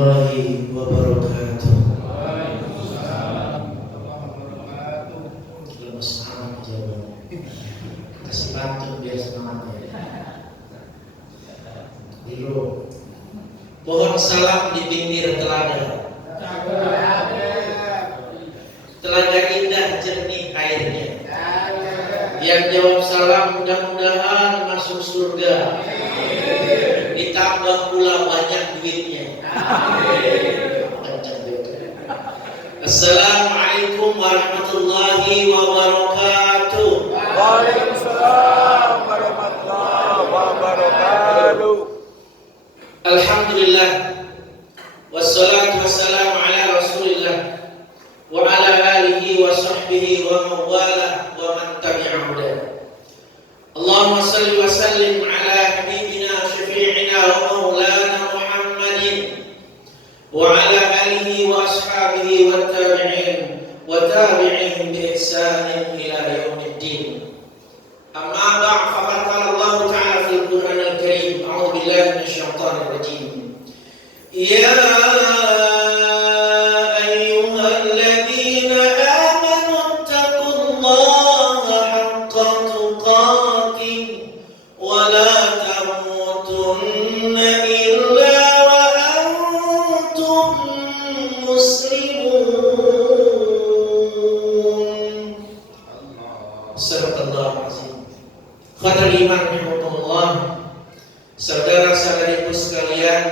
warahmatullahi wabarakatuh. Waalaikumsalam warahmatullahi wabarakatuh. Lemes amat jawabannya. Kasih batuk biar semangat ya. Dulu pohon salam di pinggir telaga. Telaga indah jernih airnya. Yang jawab salam mudah-mudahan masuk surga. Ditambah pula banyak duitnya. Assalamualaikum warahmatullahi wabarakatuh. Waalaikumsalam warahmatullahi wabarakatuh. Alhamdulillah. Wassalatu wassalamu ala Rasulillah wa ala alihi wa sahbihi wa mawala wa man tabi'a huda. Allahumma salli wa sallim ala habibina syafi'ina wa maulana Muhammadin wa ala alihi wa ashabihi wa tabi'in wa tabi'ihim bi ihsanin ila yaumiddin. Amma ba'd, faqad qala Allah ta'ala fil Qur'anil Karim, a'udzu billahi minasy syaithanir rajim. Ya ayyuhalladzina amanu taqullaha haqqa tuqatih wa la tamutunna illa wa antum muslimun. Sadaqallahu azim. Khairul iman rahmatullah. Saudara-saudariku sekalian,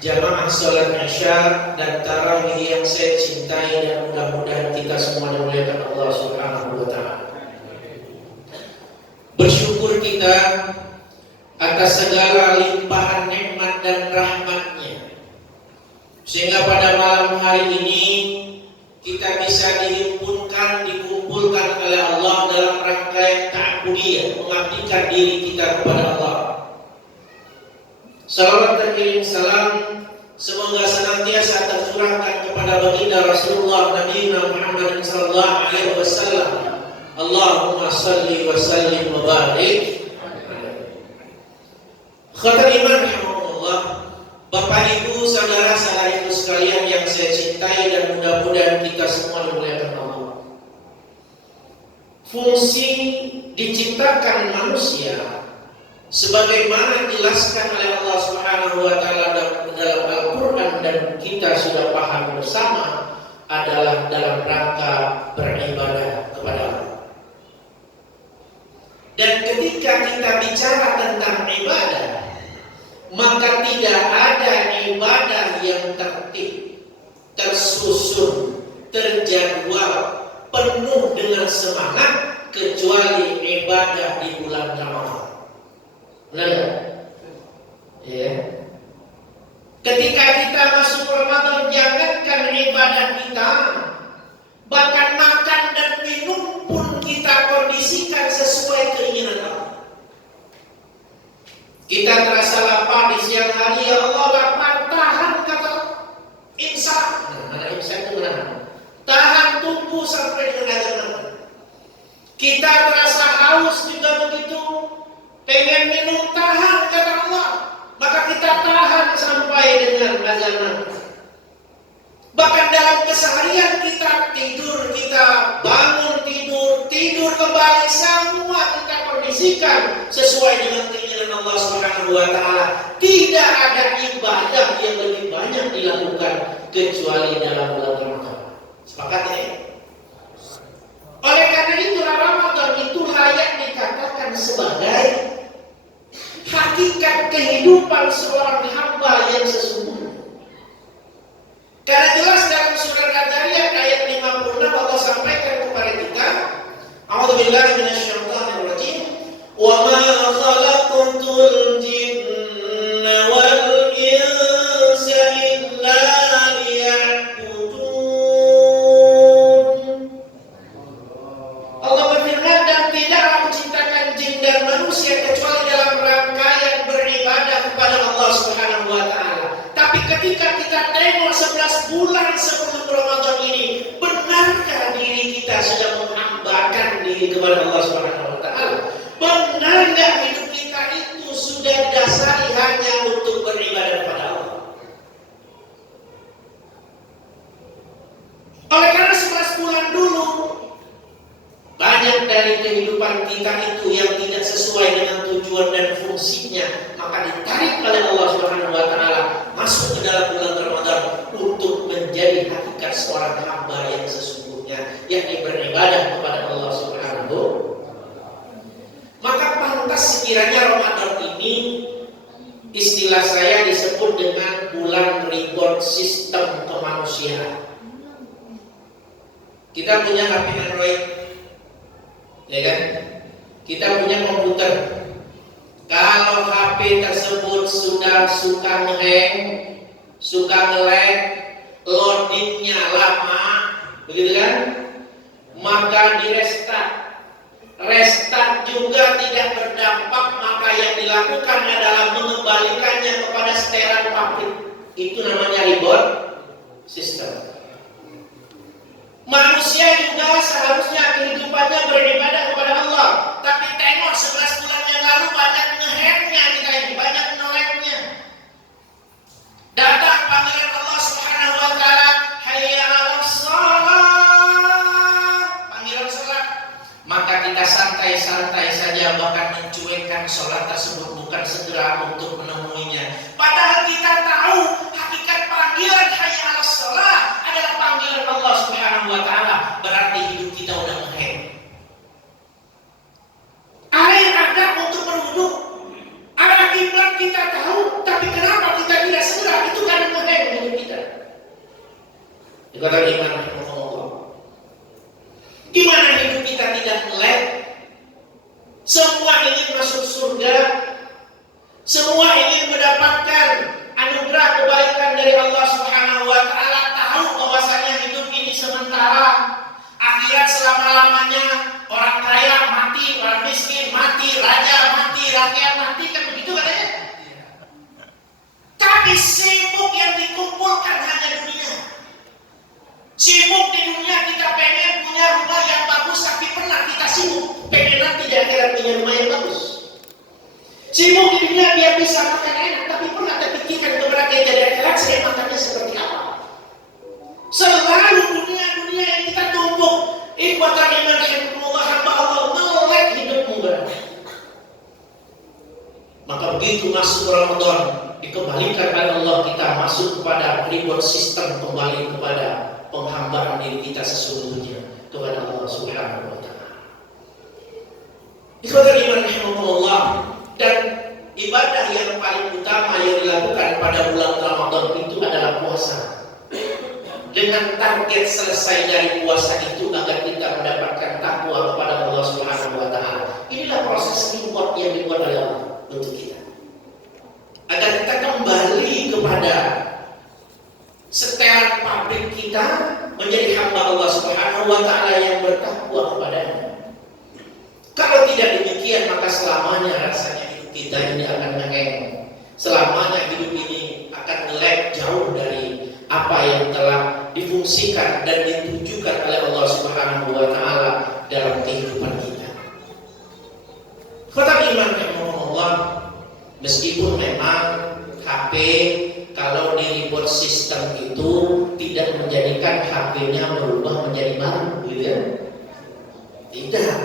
jamaah salat Isya dan tarawih yang saya cintai dan mudah-mudahan kita semua dimuliakan Allah Subhanahu wa taala. Bersyukur kita atas segala limpahan nikmat dan rahmatnya, sehingga pada malam hari ini kita bisa dikumpulkan oleh Allah dalam rangkaian ta'budiyah, mengabdikan diri kita kepada Allah. Salawat dan kirim salam semoga senantiasa tercurahkan kepada baginda Rasulullah Nabi Muhammad sallallahu alaihi wasallam. Allahumma salli wa sallim wa barik. Khairul iman rahmatullah. Bapak Ibu, saudara-saudariku sekalian yang saya cintai dan mudah-mudahan kita semua dimuliakan Allah. Fungsi diciptakan manusia sebagaimana dijelaskan oleh Allah Subhanahu wa taala dalam Al-Qur'an dan kita sudah paham bersama adalah dalam rangka beribadah kepada Allah. Dan ketika kita bicara tentang ibadah, maka tidak ada ibadah yang tertib, tersusun, terjadwal, penuh dengan semangat kecuali ibadah di bulan Ramadan. Benar? Ya. Ketika kita masuk Ramadan, jangankan ibadah kita, bahkan makan dan minum pun kita kondisikan sesuai keinginan Allah. Kita terasa lapar di siang hari, ya Allah lapar, tahan kata imsak. Nah, imsak itu benar. Tahan tunggu sampai dengan azan maghrib. Kita terasa haus juga begitu. Pengen minum, tahan kata Allah, maka kita tahan sampai dengan azan maghrib. Bahkan dalam keseharian kita tidur, kita bangun tidur kembali, semua kita kondisikan sesuai dengan keinginan Allah Subhanahu wa taala. Tidak ada ibadah yang lebih banyak dilakukan kecuali dalam bulan Ramadan. Sepakat ya? Oleh karena itu Ramadan itu layak dikatakan sebagai hakikat kehidupan seorang hamba yang sesungguhnya. Karena jelas dalam surat Al-Dariyat ayat 56 Allah sampaikan kepada kita, A'udzubillahi minasyaitonir rajim, wa ma khalaqtul jinna wal insa illa liya'budun. Allah berfirman, dan tidak aku ciptakan jin dan manusia kecuali dalam rangkaian beribadah kepada Allah Subhanahu wa taala. Tapi ketika kita tengok 11 bulan sebelum Ramadan ini, benarkah diri kita sudah menghambakan diri kepada Allah Subhanahu wa taala? Benar enggak hidup kita itu sudah dasari hanya untuk beribadah kepada Allah? kehidupan kita itu yang tidak sesuai dengan tujuan dan fungsinya, maka ditarik oleh Allah Subhanahu wa taala masuk ke dalam bulan Ramadan untuk menjadi hakikat seorang hamba yang sesungguhnya, yakni beribadah kepada Allah Subhanahu. Maka pantas sekiranya Ramadan ini istilah saya disebut dengan bulan reward sistem kemanusiaan. Kita punya HP Android, ya kan? Kita punya komputer. Kalau HP tersebut sudah suka ngehang, suka nge-lag, loadingnya lama, begitu kan? Maka di restart juga tidak berdampak, maka yang dilakukan adalah mengembalikannya kepada setelan pabrik. Itu namanya reward system. Manusia juga seharusnya kehidupannya beribadah kepada Allah, tapi tengok 11 bulan yang lalu banyak ngehangnya kita ini, banyak noleknya. Datang panggilan Allah Subhanahu wa taala, hayya 'alas shalah, panggilan salat. Maka kita santai-santai saja, bahkan mencuekkan salat tersebut, bukan segera untuk menemuinya. Padahal kita tahu hakikat panggilan hayya 'alas shalah adalah panggilan Allah Subhanahu wa taala. Berarti hidup kita udah ngeheng. Air ada untuk berwudu, arah kiblat kita tahu, tapi kenapa kita tidak segera? Itu karena ngeheng hidup kita. Dikatakan iman Allah. Gimana hidup kita tidak nge-lag? Semua ingin masuk surga, semua ingin mendapatkan anugerah kebaikan dari Allah Subhanahu wa taala, tahu bahwasanya hidup ini sementara. Akhirat selama-lamanya, orang kaya mati, orang miskin mati, raja mati, rakyat mati, kan begitu katanya. Tapi sibuk yang dikumpulkan hanya dunia. Sibuk di dunia, kita pengen punya rumah yang bagus, tapi pernah kita sibuk pengen nanti di akhirat punya rumah yang bagus. Sibuk di dunia biar bisa makan enak, tapi pernah terpikirkan kepada kita di akhirat saya makannya seperti apa? Selalu dunia-dunia yang kita tumpuk. Ikhwatan iman rahimakumullah, hamba Allah, melek hidupmu berada. Maka begitu masuk Ramadan, dikembalikan oleh Allah, kita masuk kepada reward system, kembali kepada penghambaan diri kita sesungguhnya kepada Allah Subhanahu wa taala. Ikhwatan iman rahimakumullah, dan ibadah yang paling utama yang dilakukan pada bulan Ramadan itu adalah puasa. Dengan target selesai dari puasa itu agar kita mendapatkan takwa kepada Allah Subhanahu wa taala. Inilah proses reward yang dibuat oleh Allah untuk kita. Agar kita kembali kepada setelan pabrik kita, menjadi hamba Allah Subhanahu wa taala yang bertakwa kepada-Nya. Kalau tidak demikian, maka selamanya rasanya hidup kita ini akan ngeheng. Selamanya hidup ini akan nge-lag jauh dari apa yang telah difungsikan dan ditujukan oleh Allah Subhanahu wa taala dalam kehidupan kita. Kata iman Allah, meskipun memang HP kalau di reward system itu tidak menjadikan HP-nya berubah menjadi baru, gitu ya. Tidak.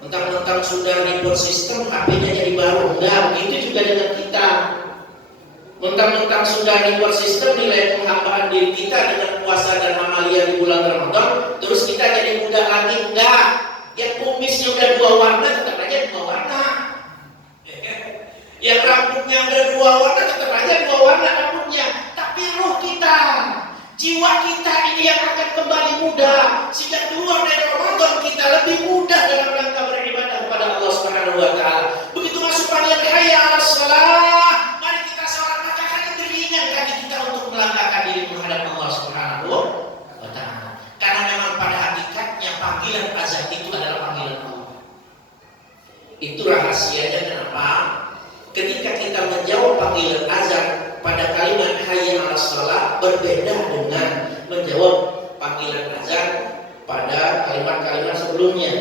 Mentang-mentang sudah reward system, HP-nya jadi baru. Enggak, itu juga dengan kita. Mentang-mentang sudah reward system, nilai penghambaan diri kita dengan puasa dan amalia di bulan Ramadan, terus kita jadi muda lagi. Enggak. Yang kumisnya udah 2 warna, tetap aja 2 warna. Yang rambutnya udah 2 warna, tetap aja 2 warna rambutnya. Tapi ruh kita, jiwa kita ini yang akan kembali muda. Sejak keluar dari Ramadan, kita lebih mudah dalam rangka beribadah kepada Allah Subhanahu wa taala. Begitu masuk panggilan hayya 'alas shalah, mari kita salatkan ringan kaki kita untuk melangkahkan diri menghadap Allah Subhanahu wa taala. Karena memang pada hakikatnya panggilan azan itu adalah panggilan Allah. Itu rahasianya kenapa? Ketika kita menjawab panggilan azan pada kalimat hayya 'alas shalah berbeda dengan menjawab panggilan azan pada kalimat-kalimat sebelumnya.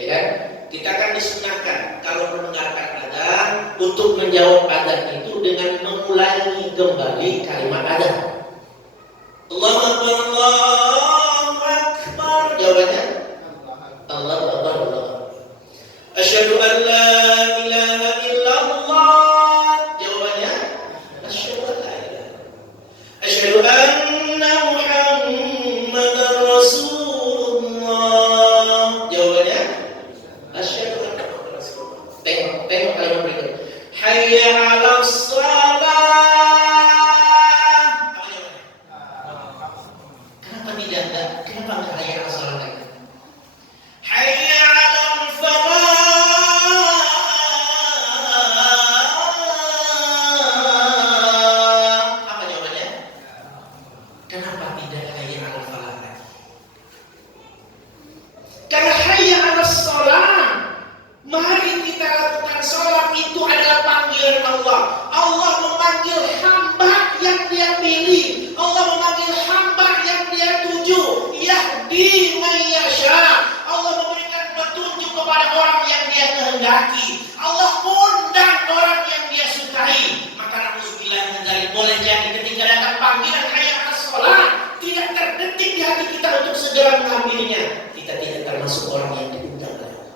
Ya kan? Kita kan disunahkan kalau mendengarkan azan untuk menjawab azan itu dengan mengulangi kembali kalimat azan. Allahu Akbar, Allahu Akbar. Jawabannya Allahu Akbar, Allahu Akbar. segera mengambilnya, kita tidak termasuk orang yang diundang oleh Allah.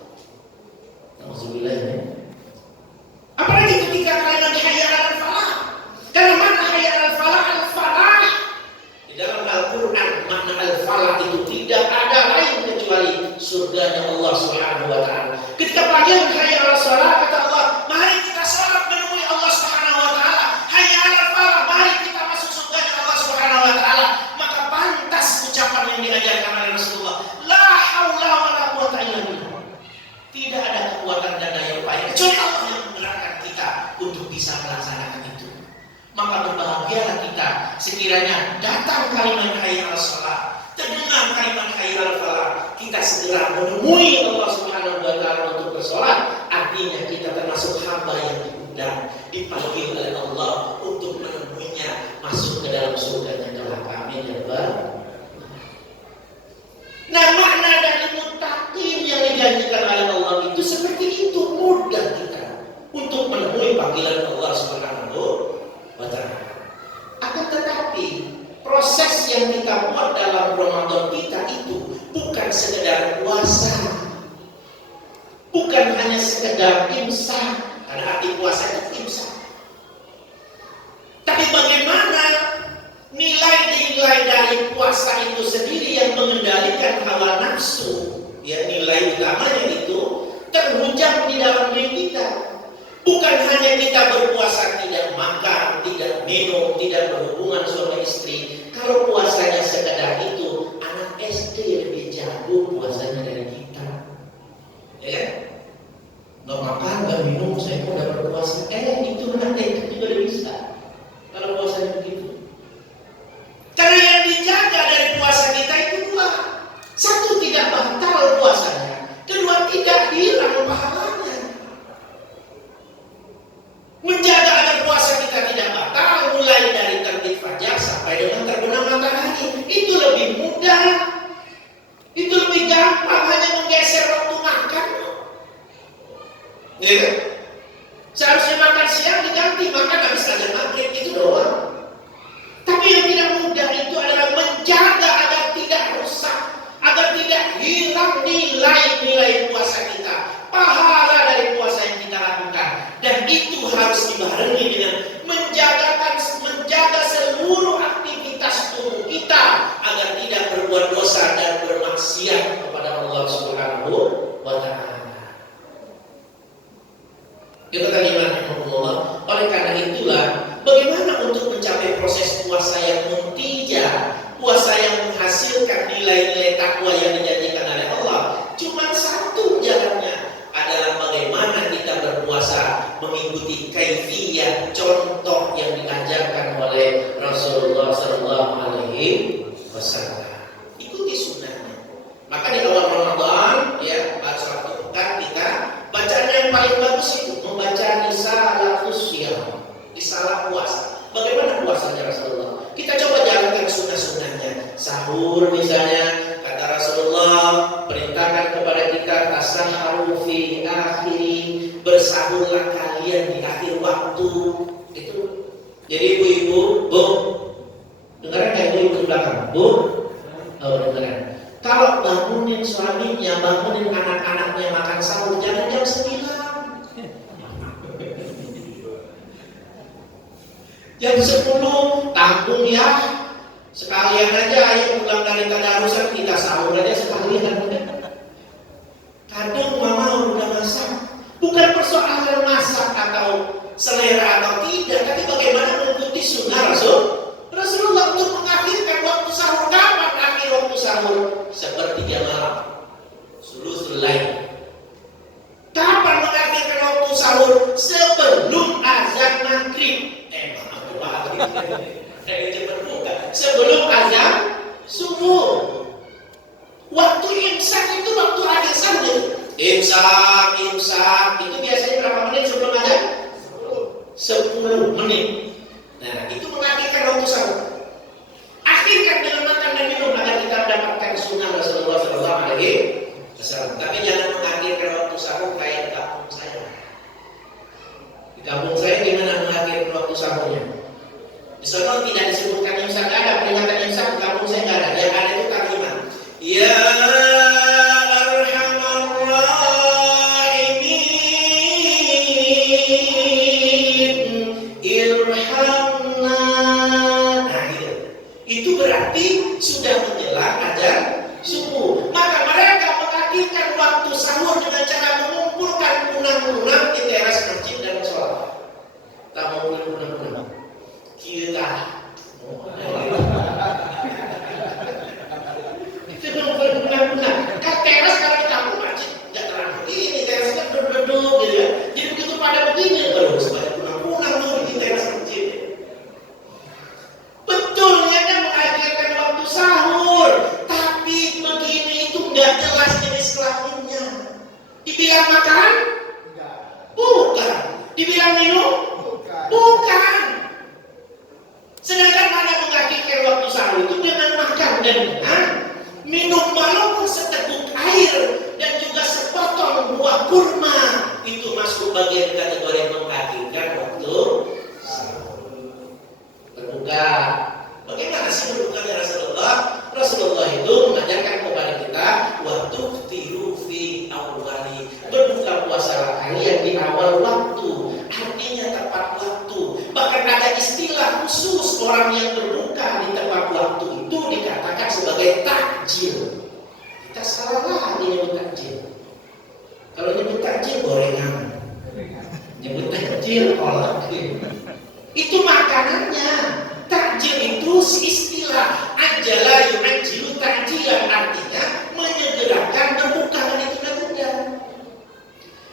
Alhamdulillah ya. Apalagi ketika kalimat hayya 'alal falah. Karena makna hayya 'alal falah, al-falah di dalam Al-Quran, makna al-falah itu tidak ada lain kecuali surganya Allah Subhanahu wa Ta'ala. Ketika panggilan hayya 'alal falah, kata Allah, mari kita salat menemui Allah Subhanahu wa Ta'ala. Hayya 'alal falah, mari kita masuk surganya Allah Subhanahu wa Ta'ala. Maka pantas ucapan yang diajarkan oleh Rasulullah, la haula wala quwwata illa billah. Tidak ada kekuatan dan daya upaya kecuali Allah yang menggerakkan kita untuk bisa melaksanakan itu. Maka berbahagialah kita sekiranya datang kalimat hayya 'alal shalah, terdengar kalimat hayya 'alal falah, kita segera menemui Allah Subhanahu wa Ta'ala untuk bersolat. Artinya kita termasuk hamba yang diundang, dipanggil oleh Allah untuk menemuinya, masuk ke dalam surganya kelak. Amin ya rabbal. Nah, makna dari muttaqin yang dijanjikan oleh Allah itu seperti itu, mudah kita untuk menemui panggilan Allah Subhanahu wa Ta'ala. Akan tetapi proses yang kita buat dalam Ramadan kita itu bukan sekedar puasa, bukan hanya sekedar imsak, karena arti puasa itu imsak. Tapi bagaimana nilai-nilai dari puasa itu sendiri yang mengendalikan hawa nafsu, ya, nilai utamanya itu terhujam di dalam diri kita. Bukan hanya kita berpuasa tidak makan, tidak minum, tidak berhubungan suami istri. Kalau puasanya sekedar itu, anak SD lebih jago puasanya dari kita. Ya, nggak makan, nggak minum, saya mau udah berpuasa. Itu nanti juga udah bisa. Kalau puasanya begitu. Karena yang dijaga dari puasa kita itu dua. Satu, tidak batal puasanya. Kedua, tidak hilang pahalanya. Menjaga agar puasa kita tidak batal, mulai dari terbit fajar sampai dengan terbenam matahari, itu lebih mudah, itu lebih gampang, hanya menggeser waktu makan. Ya, seharusnya makan siang diganti makan habis azan maghrib, itu doang. Tapi yang tidak mudah itu adalah menjaga agar tidak rusak, agar tidak hilang nilai-nilai puasa kita, pahala dari puasa yang kita lakukan. Dan itu harus dibarengi dengan menjaga seluruh aktivitas tubuh kita agar tidak berbuat dosa dan bermaksiat kepada Allah Subhanahu wa Ta'ala. Kita Allah. Oleh karena itulah, bagaimana untuk mencapai proses puasa yang muntijah, puasa yang menghasilkan nilai-nilai takwa yang dijanjikan oleh Allah? Cuma satu jalannya, adalah bagaimana kita berpuasa mengikuti kaifiyah, contoh yang diajarkan oleh Rasulullah Sallallahu Alaihi Wasallam. Ikuti sunnahnya. Maka di awal Ramadan, ya, pada suatu pekan kita bacaan yang paling bagus itu membaca risalatus syiyam, risalah puasa. Bagaimana puasanya Rasulullah? Kita coba jalankan sunnah-sunnahnya. Sahur misalnya, kata Rasulullah, perintahkan kepada kita tasahharu fi akhiri, bersahurlah kalian di akhir waktu. Itu. Jadi ibu-ibu, Bu, dengarkan nggak ibu-ibu di belakang? Bu, oh dengarkan. Kalau bangunin suaminya, bangunin anak-anaknya makan sahur, jangan jam 9. Jam 10 tanggung ya. Sekalian aja ayo pulang dari tadarusan kita sahur aja sekalian. Kadang mama udah masak. Bukan persoalan masak atau selera atau tidak, tapi bagaimana mengikuti sunnah Rasulullah untuk mengakhirkan waktu sahur. Kapan akhir waktu sahur? Sepertiga malam, sulusul lail. Kapan mengakhirkan waktu sahur? Sebelum azan maghrib. Sebelum azan subuh. Waktu imsak itu waktu akhir sahur. Imsak itu biasanya berapa menit sebelum azan? 10 menit. Nah, itu mengakhirkan waktu sahur. Akhirkan dengan makan dan minum agar kita mendapatkan sunnah Rasulullah Sallallahu Alaihi Wasallam. Tapi jangan mengakhirkan waktu sahur kayak di kampung saya. Di kampung saya gimana mengakhirkan waktu sahurnya? Di sana tidak disebutkan imsak, ada peringatan imsak, di kampung saya nggak ada. Yang ada itu taklimat. Ya Arhamar Rahimin, irhamna. Nah, gitu. Itu berarti sudah menjelang azan subuh. Maka mereka mengakhirkan waktu sahur dengan cara mengumpulkan kunang-kunang di teras masjid dan sholat. Tak mau kunang-kunang. Kita benar-benar kan teras kalau di kampung masjid nggak terang begini, terasnya berduduk gitu ya. Jadi begitu pada begini terus pada kunang-kunang tuh di teras masjid. Betul ya kan mengakhirkan waktu sahur, tapi begini itu nggak jelas jenis kelaminnya. Dibilang makan? Bukan. Dibilang minum? Bukan. Sedangkan mana mengakhirkan waktu sahur itu dengan makan dan minum walaupun seteguk air dan juga sepotong buah kurma, itu masuk bagian kategori mengakhirkan waktu sahur. Berbuka. Bagaimana sih berbukanya Rasulullah? Rasulullah itu mengajarkan kepada kita waktu tiru fi awali, berbuka puasa hari yang di awal waktu, artinya tepat waktu. Bahkan ada istilah khusus orang yang berbuka di tepat waktu itu dikatakan sebagai takjil. Kita salah lagi nyebut takjil. Kalau nyebut takjil gorengan, nyebut takjil kolak. Itu makanannya. Takjil itu istilah ajala yu'ajjilu takjilan, artinya menyegerakan berbuka menitunda-tunda.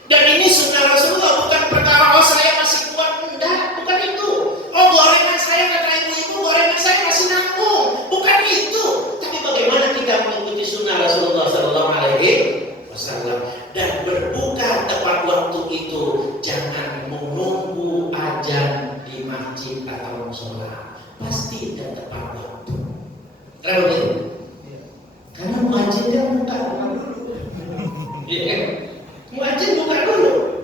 Dan ini sunnah Rasulullah, bukan perkara saya masih kuat, enggak, bukan itu. Gorengan saya kata ibu-ibu, gorengan saya masih nanggung, bukan itu. Tapi bagaimana kita mengikuti sunnah Rasulullah SAW dan berbuka tepat waktu itu, jangan menunggu azan di masjid atau musola. Pasti tidak tepat waktu. Kenapa begitu? Karena muadzin buka dulu. Iya kan? Muadzin buka dulu.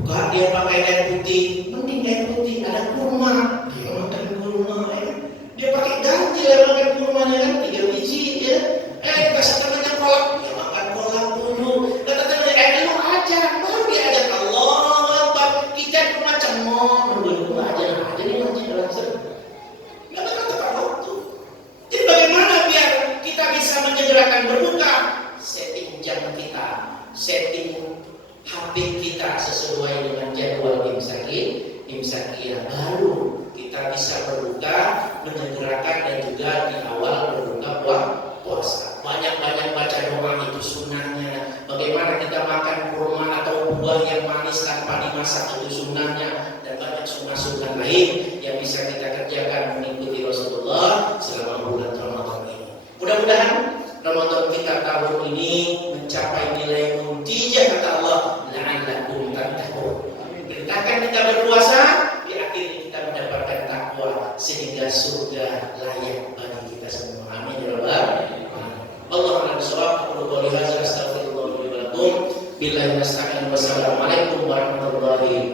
Buka dia pakai air putih, mending air putih ada kurma, dia makan kurma ya. Dia pakai ganjil ya makan kurmanya kan 3 biji ya. Kasih temannya kolak, dia makan kolak dulu. Kata temannya lu aja, baru dia ajak Allah Akbar. Kita cuma cemong dulu aja nih masjid dalam serba. Nggak bakal tepat waktu. Jadi bagaimana biar kita bisa menyegerakan berbuka? Setting jam kita, setting HP kita sesuai dengan jadwal imsakiyah, baru kita bisa berbuka, menyegerakan dan juga di awal berbuka puasa. Banyak-banyak baca doa, itu sunnahnya. Bagaimana kita makan kurma atau buah yang manis tanpa dimasak, itu sunnahnya. Dan banyak sunnah-sunnah lain yang bisa kita kerjakan mengikuti Rasulullah selama bulan Ramadan ini. Mudah-mudahan Ramadan kita tahun ini mencapai nilai muntijah kata Allah, la'allakum tattaqun. Perintahkan kita berpuasa, di akhirnya kita mendapatkan takwa sehingga surga layak bagi kita semua. Amin ya rabbal alamin. Allahumma shalli ala qouli hadza astaghfirullah li wa lakum. Billahi nasta'in. Wassalamualaikum warahmatullahi wabarakatuh.